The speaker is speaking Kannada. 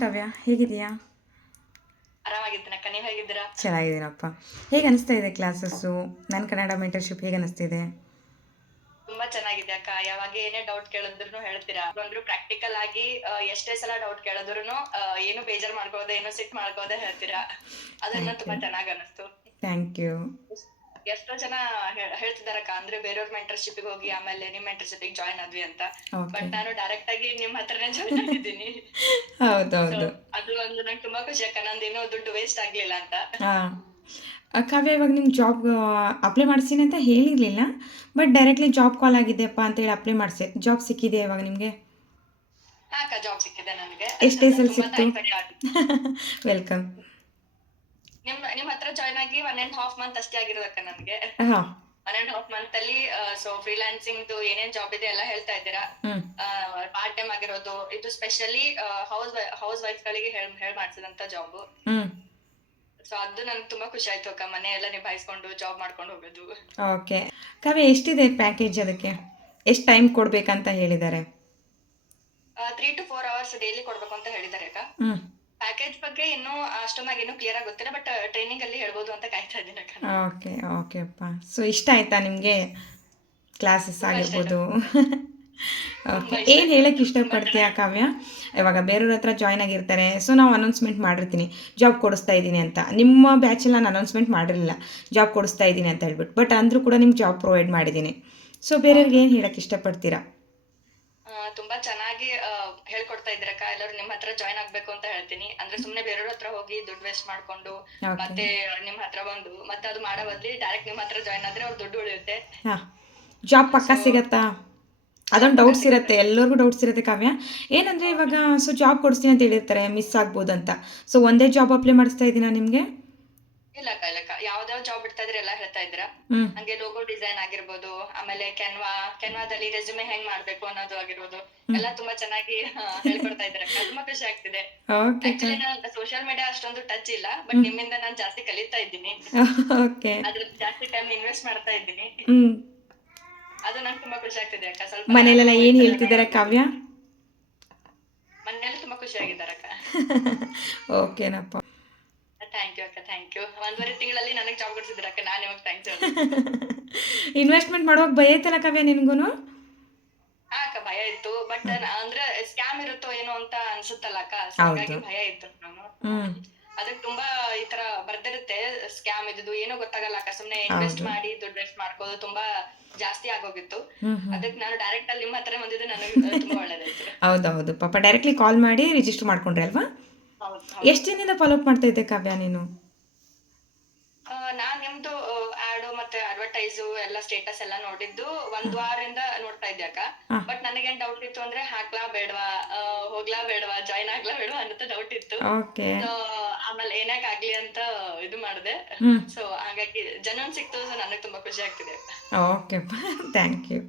ಕಾವ್ಯ ಹೇಗಿದೆಯಾ? ಆರಾಮಾಗಿದ್ದೀನಕ್ಕ, ನೀವ್ ಹೇಗಿದ್ದೀರಾ? ಚೆನ್ನಾಗಿದ್ದೀನಪ್ಪ. ಹೇಗೆ ಅನಿಸ್ತಾ ಇದೆ ಕ್ಲಾಸಸ್ಸು? ನನ್ನ ಕನ್ನಡ ಮೆಂಟರ್ಶಿಪ್ ಹೇಗೆ ಅನಿಸ್ತಿದೆ? ತುಂಬಾ ಚೆನ್ನಾಗಿದೆ ಅಕ್ಕ. ಯಾವಾಗ ಏನೇ ಡೌಟ್ ಕೇಳಿದ್ರು ಹೇಳ್ತೀರಾ. ಬಂದ್ರು ಪ್ರಾಕ್ಟಿಕಲ್ ಆಗಿ ಎಷ್ಟೇ ಸಲ ಡೌಟ್ ಕೇಳಿದ್ರು ಏನು ಬೇಜಾರ್ ಮಾಡ್ಕೋದೆ, ಏನು ಸಿಟ್ ಮಾಡ್ಕೋದೆ ಹೇಳ್ತೀರಾ. ಅದನ್ನ ಥ್ಯಾಂಕ್ ಯು. ತುಂಬಾ ಚೆನ್ನಾಗ್ ಅನಿಸ್ತು. Thank you. ಎಷ್ಟೋ ಜನ ಹೇಳ್ತಿದಾರಕ್ಕ, ಅಂದ್ರೆ ಬೇರೆಯವ್ರ ಮೆಂಟರ್ಶಿಪ್ಗೆ ಹೋಗಿ ಆಮೇಲೆ ನಿಮ್ ಮೆಂಟರ್ಶಿಪ್ಗೆ ಜಾಯ್ನ್ ಆದ್ವಿ ಅಂತ. ಓಕೆ. ಬಟ್ ನಾನು ಡೈರೆಕ್ಟ್ ಆಗಿ ನಿಮ್ ಹತ್ರನೇ ಜಾಯ್ನ್ ಆಗಿದ್ದೀನಿ. ಸೊ ಹೌದೌದು. ಅದು ಒಂದು ನಂಗೆ ತುಂಬಾ ಖುಷಿ ಅಕ್ಕ, ನಂದೇನೋ ದುಡ್ಡು ವೇಸ್ಟ್ ಆಗ್ಲಿಲ್ಲ ಅಂತ. ಹಾಂ. ಕಾವ್ಯ ಇವಾಗ ನಿಮ್ಮ ಜಾಬ್ ಅಪ್ಲೈ ಮಾಡಿಸ್ತೀನಿ ಅಂತ ಹೇಳಿರಲಿಲ್ಲ. ಬಟ್ ಡೈರೆಕ್ಟ್ಲಿ ಜಾಬ್ ಕಾಲ್ ಆಗಿದೆಯಪ್ಪ ಅಂತೇಳಿ ಅಪ್ಲೈ ಮಾಡಿಸಿ. ಜಾಬ್ ಸಿಕ್ಕಿದೆಯಾ ಇವಾಗ ನಿಮಗೆ? ಹಾ ಅಕ್ಕ, ಜಾಬ್ ಸಿಕ್ಕಿದೆ ನನಗೆ. ಎಷ್ಟು ಡೇಸಲ್ಲಿ ತುಂಬಾ ಸಿಕ್ತು? ಥ್ಯಾಂಕ್ಸ್ ಅಕ್ಕ. ವೆಲ್ಕಮ್. ನಿಮ್ ಹತ್ರ ಜಾಯ್ನ್ ಆಗಿ 1.5 ಮಂತ್ ಅಷ್ಟೇ ಆಗಿರೋದಕ್ಕ ನನ್ಗೆ. ಹಾಂ. 1.5 ಮಂತ್ ಅಲ್ಲಿ ಸೊ ಫ್ರೀಲಾನ್ಸಿಂಗ್ ಏನೇನ್ ಜಾಬ್ ಇದೆ ಎಲ್ಲ ಹೇಳ್ತಾ ಇದ್ದೀರಾ. ಹ್ಞೂ. ಪಾರ್ಟ್ ಟೈಮ್ ಆಗಿರೋದು, ಇದು ಸ್ಪೆಷಲಿ ಹೌಸ್ ವೈಫ್ ಗಳಿಗೆ ಹೇಳ್ ಮಾಡ್ಸಿದಂತ ಜಾಬ್. ಹ್ಞೂ. ಸೊ ಅದು ನನ್ಗೆ ತುಂಬಾ ಖುಷಿ ಆಯ್ತು ಅಕ್ಕ, ಮನೆ ಎಲ್ಲ ನಿಭಾಯಿಸ್ಕೊಂಡು ಜಾಬ್ ಮಾಡ್ಕೊಂಡು ಹೋಗೋದು. ಓಕೆ. ಕಾವ್ಯ ಎಷ್ಟಿದೆ ಪ್ಯಾಕೇಜ್ ಅದಕ್ಕೆ? ಎಷ್ಟು ಟೈಮ್ ಕೊಡಬೇಕಂತ ಹೇಳಿದ್ದಾರೆ? 3 to 4 ಅವರ್ಸ್ ಡೈಲಿ ಕೊಡ್ಬೇಕು ಅಂತ ಹೇಳಿದ್ದಾರೆ ಅಕ್ಕ. ಹ್ಞೂ. ಪ್ಯಾಕೇಜ್ ಬಗ್ಗೆ ಇನ್ನೂ ಅಷ್ಟೊಂದಾಗಿ ಇನ್ನೂ ಕ್ಲಿಯರ್ ಆಗಿ ಗೊತ್ತಿಲ್ಲ, ಬಟ್ ಟ್ರೈನಿಂಗ್ ಅಲ್ಲಿ ಹೇಳ್ಬೋದು ಅಂತ ಕಾಯ್ತಾ ಇದ್ದೀನಿ ಅಕ್ಕ ನಾನು. ಓಕೆ, ಓಕೆಪ್ಪ. ಸೊ ಇಷ್ಟ ಆಯ್ತಾ ನಿಮಗೆ ಕ್ಲಾಸಸ್ ತುಂಬಾ ಇಷ್ಟ ಆಯ್ತು. ಆಗಿರ್ಬೋದು? ಓಕೆ. ತುಂಬಾ ಇಷ್ಟ ಏನು ಆಯ್ತು. ಹೇಳಕ್ಕೆ ತುಂಬಾ ಇಷ್ಟಪಡ್ತೀಯಾ ಚೆನ್ನಾಗಿ. ಕಾವ್ಯ? ಇವಾಗ ಬೇರೆಯವ್ರ ಹತ್ರ ಜಾಯ್ನ್ ಆಗಿರ್ತಾರೆ. ಸೊ ನಾವು ಅನೌನ್ಸ್ಮೆಂಟ್ ಮಾಡಿರ್ತೀನಿ, ಜಾಬ್ ಕೊಡಿಸ್ತಾ ಇದ್ದೀನಿ ಅಂತ. ನಿಮ್ಮ ಬ್ಯಾಚಲ್ಲಿ ನಾನು ಅನೌನ್ಸ್ಮೆಂಟ್ ಮಾಡಿರಲಿಲ್ಲ, ಜಾಬ್ ಕೊಡಿಸ್ತಾ ಇದ್ದೀನಿ ಅಂತ ಹೇಳ್ಬಿಟ್ಟು. ಬಟ್ ಅಂದರೂ ಕೂಡ ನಿಮ್ಗೆ ಜಾಬ್ ಪ್ರೊವೈಡ್ ಮಾಡಿದ್ದೀನಿ. ಸೊ ಬೇರೆಯವ್ರಿಗೆ ಏನು ಹೇಳಕ್ಕೆ ಇಷ್ಟಪಡ್ತೀರಾ? ತುಂಬಾ ಚೆನ್ನಾಗಿ ಹೇಳ್ಕೊಡ್ತಾ ಇದ್ದೀರಕ್ಕ. ಎಲ್ಲರೂ ನಿಮ್ ಹತ್ರ ಜಾಯ್ನ್ ಆಗ್ಬೇಕು ಅಂತ ಹೇಳ್ತೀನಿ. ಅಂದ್ರೆ ಸುಮ್ನೆ ಬೇರೆಯವ್ರ ಹತ್ರ ಹೋಗಿ ದುಡ್ಡು ವೇಸ್ಟ್ ಮಾಡ್ಕೊಂಡು ಓಕೆ. ಮತ್ತೆ ನಿಮ್ ಹತ್ರ ಬಂದು ಮತ್ತೆ ಅದು ಮಾಡೋ ಬದ್ಲಿ ಡೈರೆಕ್ಟ್ ನಿಮ್ ಹತ್ರ ಜಾಯ್ನ್ ಆದ್ರೆ ಅವ್ರ ದುಡ್ಡು ಉಳಿಯುತ್ತೆ. ಹಾಂ. ಜಾಬ್ ಪಕ್ಕ ಸೊ ಸಿಗತ್ತಾ? ಅದೊಂದು ಪಕ್ಕ ಡೌಟ್ಸ್ ಸಿಗುತ್ತೆ. ಇರುತ್ತೆ, ಎಲ್ಲರಿಗೂ ಡೌಟ್ಸ್ ಇರುತ್ತೆ ಕಾವ್ಯ. ಏನಂದರೆ ಇವಾಗ ಸೊ ಜಾಬ್ ಕೊಡಿಸ್ತೀನಿ ಅಂತ ಹೇಳಿರ್ತಾರೆ, ಮಿಸ್ ಆಗ್ಬೋದು ಅಂತ. ಸೊ ಒಂದೇ ಜಾಬ್ ಅಪ್ಲೈ ಮಾಡಿಸ್ತಾ ಇದ್ದೀನಾ ನಿಮಗೆ? ಇಲ್ಲಕ್ಕ, ಯಾವ್ದಾವ್ ಜಾಬ್ ಬಿಡ್ತಾ ಇದ್ರೆ ಎಲ್ಲ ಹೇಳ್ತಾ ಇದ್ದೀರಾ. ಹ್ಞೂ. ಹಂಗೆ ಲೋಗೋ ಡಿಸೈನ್ ಆಗಿರ್ಬೋದು, ಆಮೇಲೆ ಕೆನ್ವಾದಲ್ಲಿ ರೆಸ್ಯೂಮೆ ಹೆಂಗ್ ಮಾಡ್ಬೇಕು ಅನ್ನೋದು ಆಗಿರ್ಬೋದು, ಹ್ಞೂ. ಎಲ್ಲ ತುಂಬಾ ಚೆನ್ನಾಗಿ ಹೇಳ್ಕೊಡ್ತಾ ಇದ್ದೀರಕ್ಕ. ತುಂಬಾ ಖುಷಿ ಆಗ್ತಿದೆ. ಓಕೆ ಆಕ್ಚುಲಿ ನಾನು ಸೋಷಿಯಲ್ ಮೀಡಿಯಾ ಅಷ್ಟೊಂದು ಟಚ್ ಇಲ್ಲ, ಬಟ್ ಹ್ಞೂ. ನಿಮ್ಮಿಂದ ನಾನು ಜಾಸ್ತಿ ಕಲಿತಾ ಇದ್ದೀನಿ. ಓಕೆ. ಅದ್ರಲ್ಲಿ ಜಾಸ್ತಿ ಟೈಮ್ ಇನ್ವೆಸ್ಟ್ ಮಾಡ್ತಾ ಇದ್ದೀನಿ. ಹ್ಞೂ. ಅದು ನಂಗೆ ತುಂಬಾ ಖುಷಿ ಆಗ್ತಿದೆ ಅಕ್ಕ. ಸ್ವಲ್ಪ ನಾನು ಮನೇಲೆಲ್ಲ ಈ ಏನು ತರ ಎಲ್ಲ ಹೇಳ್ತಿದ್ದಾರೆ ಮಾಡ್ಬೋದು. ಕಾವ್ಯ? ಮನೇಲಿ ತುಂಬಾ ಖುಷಿಯಾಗಿದ್ದಾರಕ್ಕ. ಓಕೆನಪ್ಪ. ಥ್ಯಾಂಕ್ ಯು ಅಕ್ಕ, ಥ್ಯಾಂಕ್ ಯು. 1.5 ತಿಂಗಳಲ್ಲಿ ನನಗೆ ಜಾಬ್ ಕೊಡ್ಸಿದ್ರಕ್ಕ, ನಾನು ನಿಮಗೆ ಥ್ಯಾಂಕ್ಸ್ ಹೇಳ್ಬೇಕು. ಇನ್ವೆಸ್ಟ್ಮೆಂಟ್ ಮಾಡುವಾಗ ಭಯ ಐತಲ್ಲ ಕಾವ್ಯ ನಿನಗೂ? ಹಾ ಅಕ್ಕ, ಭಯ ಇತ್ತು. ಬಟ್ ಅಂದ್ರೆ ಸ್ಕ್ಯಾಮ್ ಇರುತ್ತೋ ಏನೋ ಅಂತ ಅನ್ಸುತ್ತಲ್ಲ ಅಕ್ಕ, ಸೊ ಹೌದು. ಹಂಗಾಗಿ ಭಯ ಇತ್ತು ನಾನು. ಹ್ಞೂ. ಅದಕ್ಕೆ ತುಂಬಾ ಈ ತರ ಬರ್ದಿರುತ್ತೆ ಸ್ಕ್ಯಾಮ್ ಇದ್ದು, ಏನೋ ಗೊತ್ತಾಗಲ್ಲ ಅಕ್ಕ. ಸುಮ್ನೆ ಇನ್ವೆಸ್ಟ್ ಹೌದು. ಮಾಡಿ ದುಡ್ಡು ವೇಸ್ಟ್ ಮಾಡ್ಕೋದು ತುಂಬಾ ಜಾಸ್ತಿ ಆಗೋಗಿತ್ತು. ಹ್ಞೂ. ಹ್ಞೂ. ಅದಕ್ಕೆ ನಾನು ಡೈರೆಕ್ಟ್ ಅಲ್ಲಿ ನಿಮ್ಮ ಹತ್ರ ಬಂದಿದ್ದು ನನಗೆ ತುಂಬಾ ಒಳ್ಳೇದಾಯ್ತು. ಹೌದೌದು. ಪಾಪ ಡೈರೆಕ್ಟ್ಲಿ ಕಾಲ್ ಮಾಡಿ ರಿಜಿಸ್ಟರ್ ಮಾಡ್ಕೊಂಡ್ರಿ ಅಲ್ವಾ? ಹೌದು ಹೌದು. ಎಷ್ಟು ದಿನದಿಂದ ಫಾಲೋ ಅಪ್ ಮಾಡ್ತಾ ಇದ್ದೆ ಕಾವ್ಯ ನೀನು? ನಾನ್ ನಿಮ್ದು ಆಡ್ ಮತ್ತೆ ಅಡ್ವರ್ಟೈಸು ಎಲ್ಲ ಸ್ಟೇಟಸ್ ಎಲ್ಲ ನೋಡಿದ್ದು 1 ವಾರದಿಂದ ನೋಡ್ತಾ ಇದ್ದೆ ಅಕ್ಕ. ಹಾಂ. ಬಟ್ ನನಗೇನ್ ಡೌಟ್ ಇತ್ತು ಅಂದ್ರೆ ಹಾಕ್ಲಾ ಬೇಡ್ವಾ, ಹೋಗ್ಲಾ ಬೇಡ್ವಾ, ಜಾಯ್ನ್ ಆಗ್ಲಾ ಬೇಡ್ವಾ ಅಂತ ಡೌಟ್ ಇತ್ತು. ಓಕೆ. ಸೊ ಆಮೇಲೆ ಏನಕ್ ಆಗ್ಲಿ ಅಂತ ಇದು ಮಾಡಿದೆ. ಹ್ಞೂ. ಸೊ ಹಾಗಾಗಿ ಜನನ್ ಸಿಕ್ತು. ಸೊ ನನಗೆ ತುಂಬಾ ಖುಷಿ ಆಗ್ತಿದೆ ಅಕ್ಕ. ಓಕೆಪ್ಪ. Thank you.